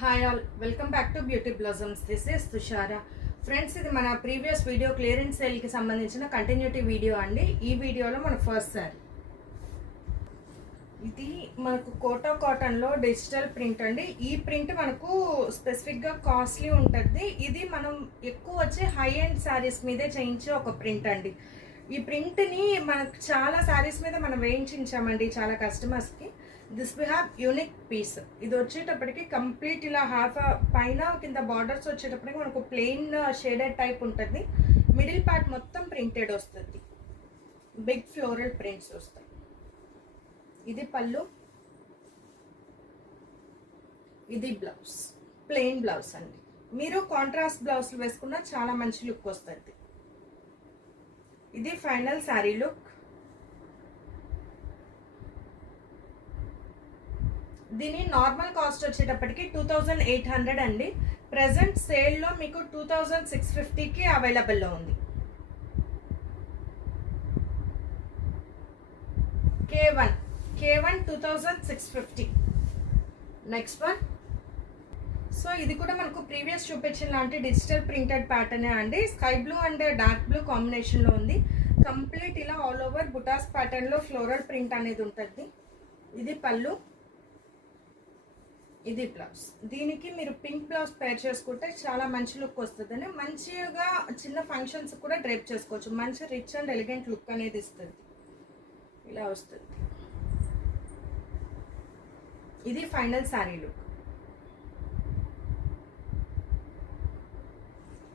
Hi all, welcome back to beauty blossoms. This is Tushara. ఫ్రెండ్స్, ఇది మన previous video clearance సేల్కి సంబంధించిన కంటిన్యూటీ వీడియో అండి. ఈ వీడియోలో మన ఫస్ట్ శారీ, ఇది మనకు కోటా కాటన్లో డిజిటల్ ప్రింట్ అండి. ఈ ప్రింట్ మనకు స్పెసిఫిక్గా కాస్ట్లీ ఉంటుంది. ఇది మనం ఎక్కువ వచ్చి హై ఎండ్ శారీస్ మీదే చేయించే ఒక ప్రింట్ అండి. ఈ ప్రింట్ని మనకు చాలా శారీస్ మీద మనం వేయించామండి చాలా కస్టమర్స్కి. This we have unique piece. ఇది వచ్చేటప్పటికి కంప్లీట్ ఇలా హాఫ్ పైన కింద బార్డర్స్ వచ్చేటప్పటికి మనకు ప్లెయిన్ షేడెడ్ టైప్ ఉంటుంది. మిడిల్ పార్ట్ మొత్తం ప్రింటెడ్ వస్తుంది, బిగ్ ఫ్లోరల్ ప్రింట్స్ వస్తాయి. ఇది పళ్ళు, ఇది బ్లౌజ్, ప్లెయిన్ బ్లౌజ్ అండి. మీరు కాంట్రాస్ట్ బ్లౌజ్ వేసుకున్న చాలా మంచి లుక్ వస్తుంది. ఇది ఫైనల్ శారీ లుక్. దీని నార్మల్ కాస్ట్ వచ్చేటప్పటికి 2800 అండి. ప్రెసెంట్ సేల్లో మీకు 2650కి అవైలబుల్లో ఉంది. K1 2650. Next one. సో ఇది కూడా మనకు ప్రీవియస్ చూపించిన లాంటి డిజిటల్ ప్రింటెడ్ ప్యాటర్నే అండి. Sky blue and dark blue కాంబినేషన్లో ఉంది. కంప్లీట్ ఇలా ఆల్ ఓవర్ బుటాస్ ప్యాటర్న్లో ఫ్లోరల్ ప్రింట్ అనేది ఉంటుంది. ఇది పళ్ళు, ఇది బ్లౌజ్. దీనికి మీరు పింక్ బ్లౌజ్ పేర్ చేసుకుంటే చాలా మంచి లుక్ వస్తుందని, మంచిగా చిన్న ఫంక్షన్స్ కూడా డ్రేప్ చేసుకోవచ్చు. మంచి రిచ్ అండ్ ఎలిగెంట్ లుక్ అనేది ఇస్తుంది. ఇలా వస్తుంది. ఇది final sari look.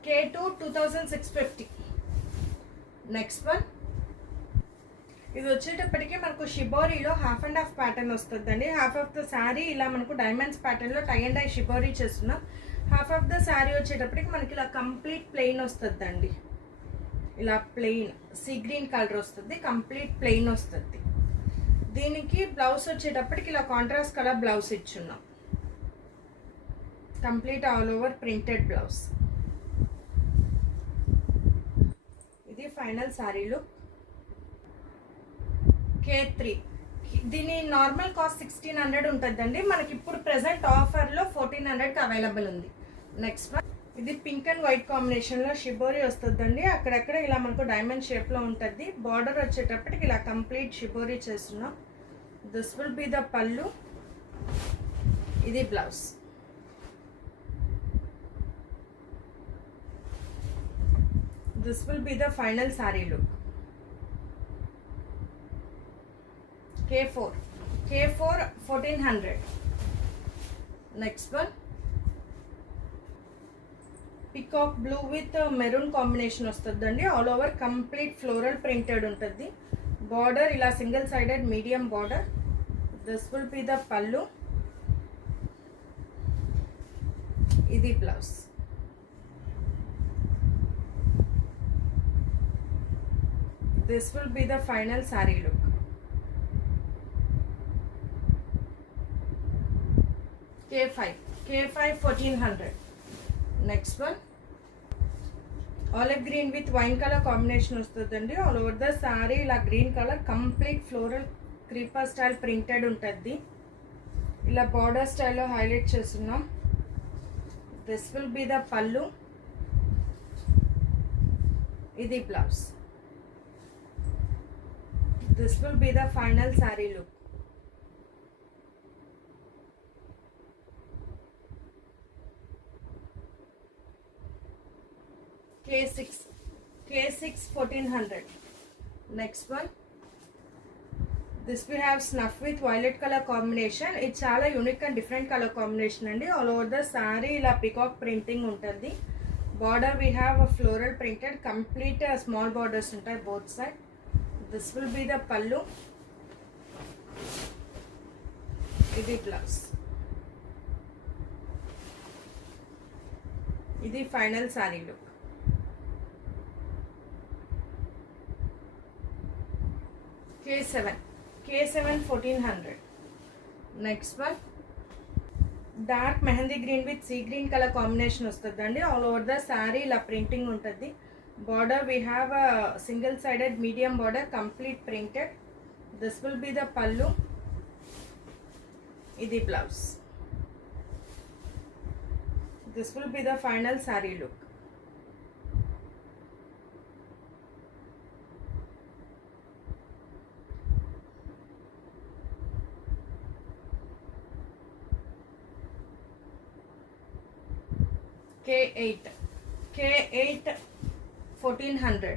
K2 2650. Next one. ఇది వచ్చేటప్పటికి మనకు షిబోరీలో హాఫ్ అండ్ హాఫ్ ప్యాటర్న్ వస్తుందండి. హాఫ్ ఆఫ్ ద శారీ ఇలా మనకు డైమండ్స్ ప్యాటర్న్లో టై అండ్ డై షిబోరీ చేస్తున్నాం. హాఫ్ ఆఫ్ ద శారీ వచ్చేటప్పటికి మనకి ఇలా కంప్లీట్ ప్లెయిన్ వస్తుందండి. ఇలా ప్లెయిన్ సీ గ్రీన్ కలర్ వస్తుంది, కంప్లీట్ ప్లెయిన్ వస్తుంది. దీనికి బ్లౌజ్ వచ్చేటప్పటికి ఇలా కాంట్రాస్ట్ కలర్ బ్లౌజ్ ఇచ్చున్నాం. Complete all over printed blouse. ఇది ఫైనల్ శారీ లుక్. K3. దీని నార్మల్ కాస్ట్ 1600 ఉంటుందండి. మనకి ఇప్పుడు ప్రెసెంట్ ఆఫర్లో 1400కి అవైలబుల్ ఉంది. Next one. ఇది పింక్ అండ్ వైట్ కాంబినేషన్లో షిబోరీ వస్తుందండి. అక్కడక్కడ ఇలా మనకు డైమండ్ షేప్లో ఉంటుంది. బార్డర్ వచ్చేటప్పటికి ఇలా కంప్లీట్ షిబోరీ చేస్తున్నాం. This will be the pallu, ఇది blouse. This will be the final sari look. K4 1400. Next one. Peacock blue with maroon combination వస్తుందండి. All over complete floral printed ఉంటుంది. బార్డర్ ఇలా single sided medium border. This will be the pallu, ఇది blouse. This will be the final sari look. K5 1400. Next one. Olive green with wine colour combination వస్తుందండి. All over the sari ఇలా green colour complete floral creeper style printed ఉంటుంది. ఇలా బార్డర్ స్టైల్లో హైలైట్ చేస్తున్నాం. This will be the pallu, ఇది blouse. This will be the final sari look. K6 1400. Next one. This we have snuff with violet color combination. It's చాలా unique and different colour combination అండి. All over the sari ఇలా peacock printing ఉంటుంది. Border we have floral printed, complete small borders ఉంటాయి both side. This will be the pallu, ఇది blouse. ఇది final sari look. K7 1400. Next one. Dark mehndi green with sea green colour combination వస్తుందండి. All over the sari ఇలా printing ఉంటుంది. Border we have single sided medium border, complete printed. This will be the pallu, ఇది blouse. This will be the final sari look. K8 1400.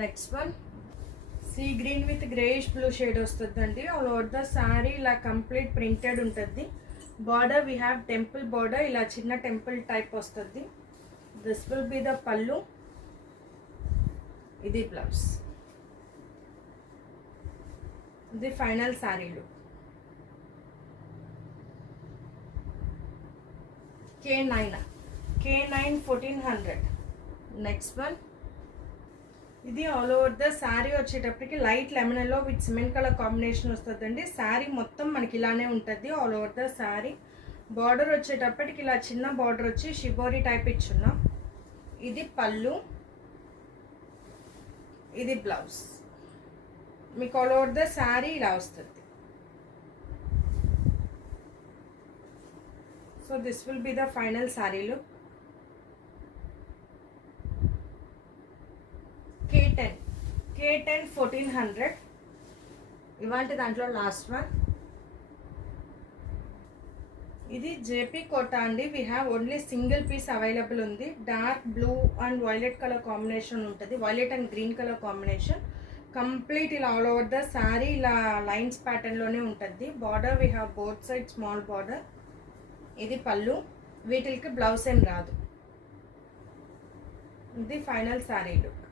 Next one sea green with greyish blue shade వస్తుందండి. All over the sorry ఇలా complete printed ఉంటుంది. Border we have temple border, ఇలా చిన్న temple type వస్తుంది. This will be the pallu, ఇది blouse, ఇది final sorry look. K9 1400. Next one ఇది all over the శారీ వచ్చేటప్పటికి light lemon yellow with cement colour combination వస్తుందండి. శారీ మొత్తం మనకి ఇలానే ఉంటుంది ఆల్ ఓవర్ ద శారీ. బార్డర్ వచ్చేటప్పటికి ఇలా చిన్న బార్డర్ వచ్చి షిబోరి టైప్ ఇచ్చున్నాం. ఇది పళ్ళు, ఇది బ్లౌజ్. మీకు ఆల్ ఓవర్ ద శారీ ఇలా వస్తుంది. So this will be the final sari look. K10 1400. ఇవాంటి దాంట్లో లాస్ట్ వన్ ఇది జేపీ కోటా అండి. We have only single piece available ఉంది. Dark blue and violet colour combination ఉంటుంది, violet and green colour combination. Complete ఇలా all over the sari ఇలా lines ప్యాటర్న్లోనే ఉంటుంది. Border we have both side small border, ఇది పళ్ళు, వీటికి బ్లౌజ్ ఏం రాదు. ఇది ఫైనల్ శారీ లుక్.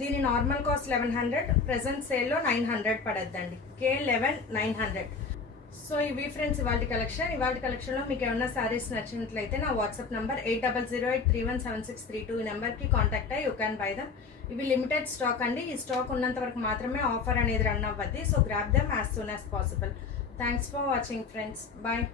దీని నార్మల్ కాస్ట్ 1100, ప్రెజెంట్ సేల్లో 900 పడద్దండి. K11 900. సో ఇవి ఫ్రెండ్స్ ఇవాళ కలెక్షన్లో మీకు ఏమన్నా శారీస్ నచ్చినట్లయితే నా వాట్సాప్ నెంబర్ 8008317632 ఈ నెంబర్కి కాంటాక్ట్ అయ్యి యూ క్యాన్ బై దమ్. ఇవి లిమిటెడ్ స్టాక్ అండి. ఈ స్టాక్ ఉన్నంత వరకు మాత్రమే ఆఫర్ అనేది రన్ అవ్వద్ది. So grab them as soon as possible. Thanks for watching friends. Bye.